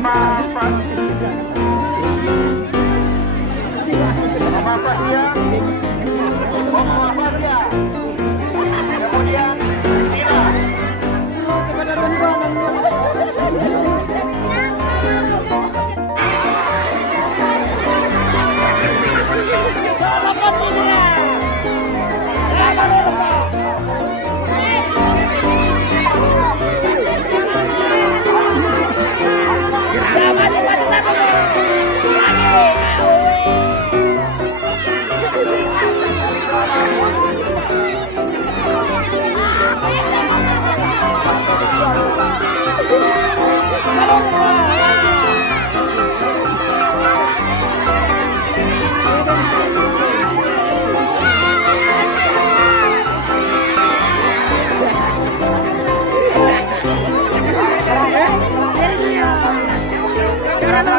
Bapak dia, Bapak dia, kemudian Tina. Selamat liburan. Selamat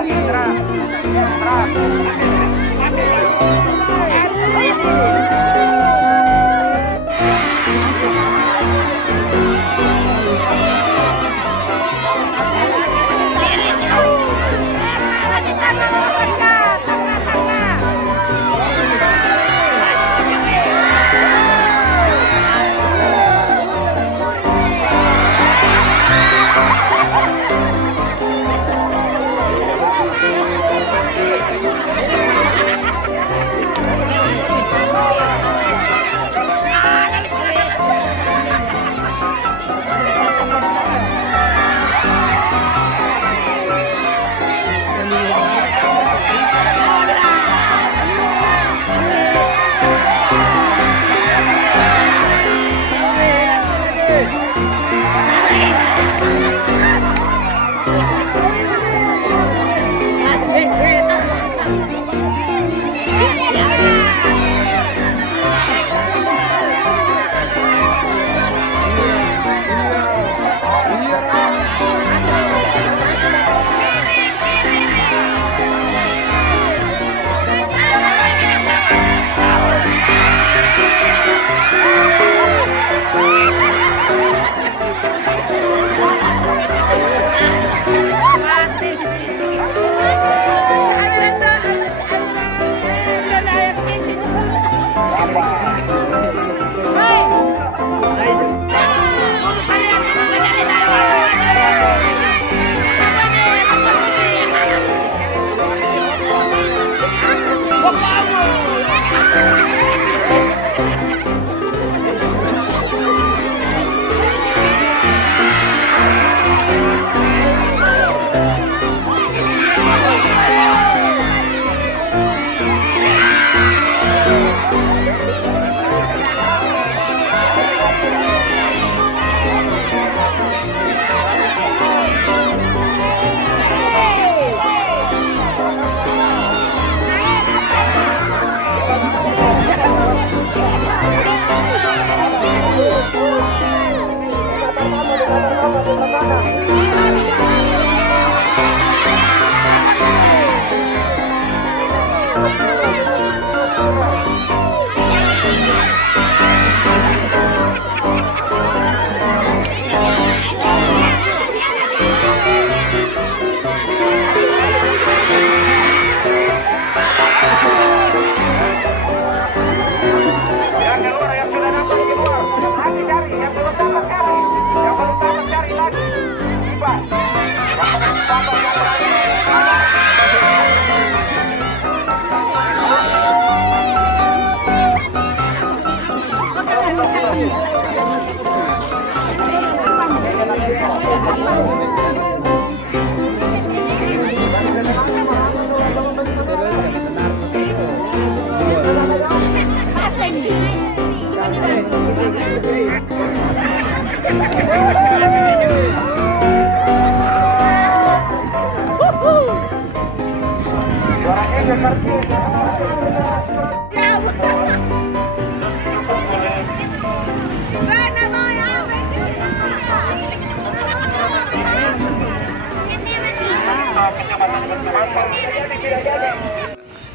liburan.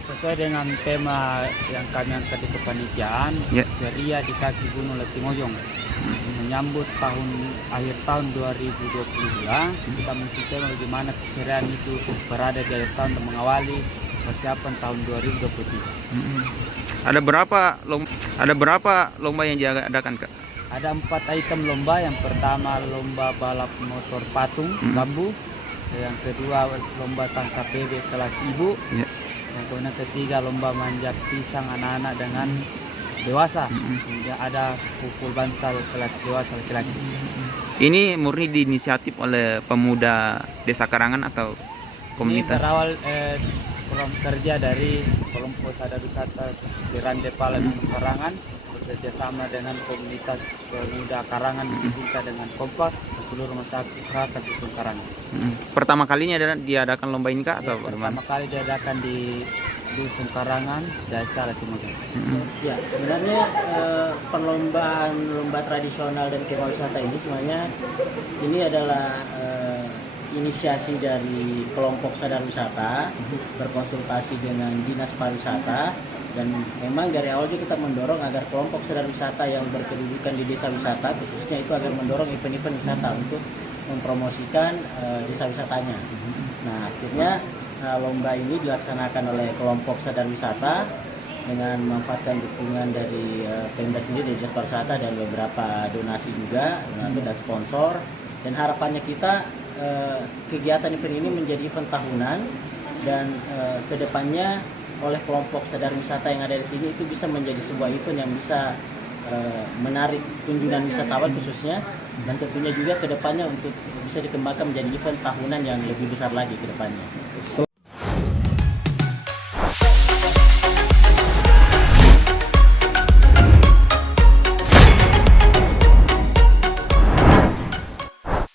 Sesuai dengan tema yang kami angkat di kepanitiaan, ceria di kaki Gunung Letimoyong. menyambut akhir tahun 2022. Kita menceritakan bagaimana keserian itu berada di akhir tahun dan mengawali persiapan tahun 2023. Ada berapa lomba yang diadakan, Kak? Ada 4 item lomba. Yang pertama lomba balap motor patung bambu. Yang kedua lomba tangkap bebek kelas ibu. Yang kemudian ketiga lomba manjat pisang anak-anak dengan dewasa. Kemudian ada pukul bantal kelas dewasa laki-laki. Ini murni diinisiatif oleh pemuda Desa Karangan atau komunitas? Ini berawal program kerja dari kelompok sadar wisata Serande Palembang Karangan bekerjasama dengan komunitas pemuda Karangan dicinta dengan kompak seluruh masyarakat Dusun Karangan. Pertama kalinya diadakan lomba ini, Kak, atau pertama kali diadakan di Dusun Karangan, Desa Latimojong. Ya, sebenarnya perlombaan lomba tradisional dan kemah wisata ini sebenarnya ini adalah inisiasi dari kelompok sadar wisata berkonsultasi dengan Dinas Pariwisata, dan memang dari awalnya kita mendorong agar kelompok sadar wisata yang berkedudukan di desa wisata khususnya itu agar mendorong event-event wisata untuk mempromosikan desa wisatanya. Nah, akhirnya lomba ini dilaksanakan oleh kelompok sadar wisata dengan memanfaatkan dukungan dari Pemda sendiri, dari Dinas Pariwisata, dan beberapa donasi juga dan sponsor. Dan harapannya kita kegiatan event ini menjadi event tahunan, dan kedepannya oleh kelompok sadar wisata yang ada di sini itu bisa menjadi sebuah event yang bisa menarik kunjungan wisatawan khususnya, dan tentunya juga kedepannya untuk bisa dikembangkan menjadi event tahunan yang lebih besar lagi kedepannya.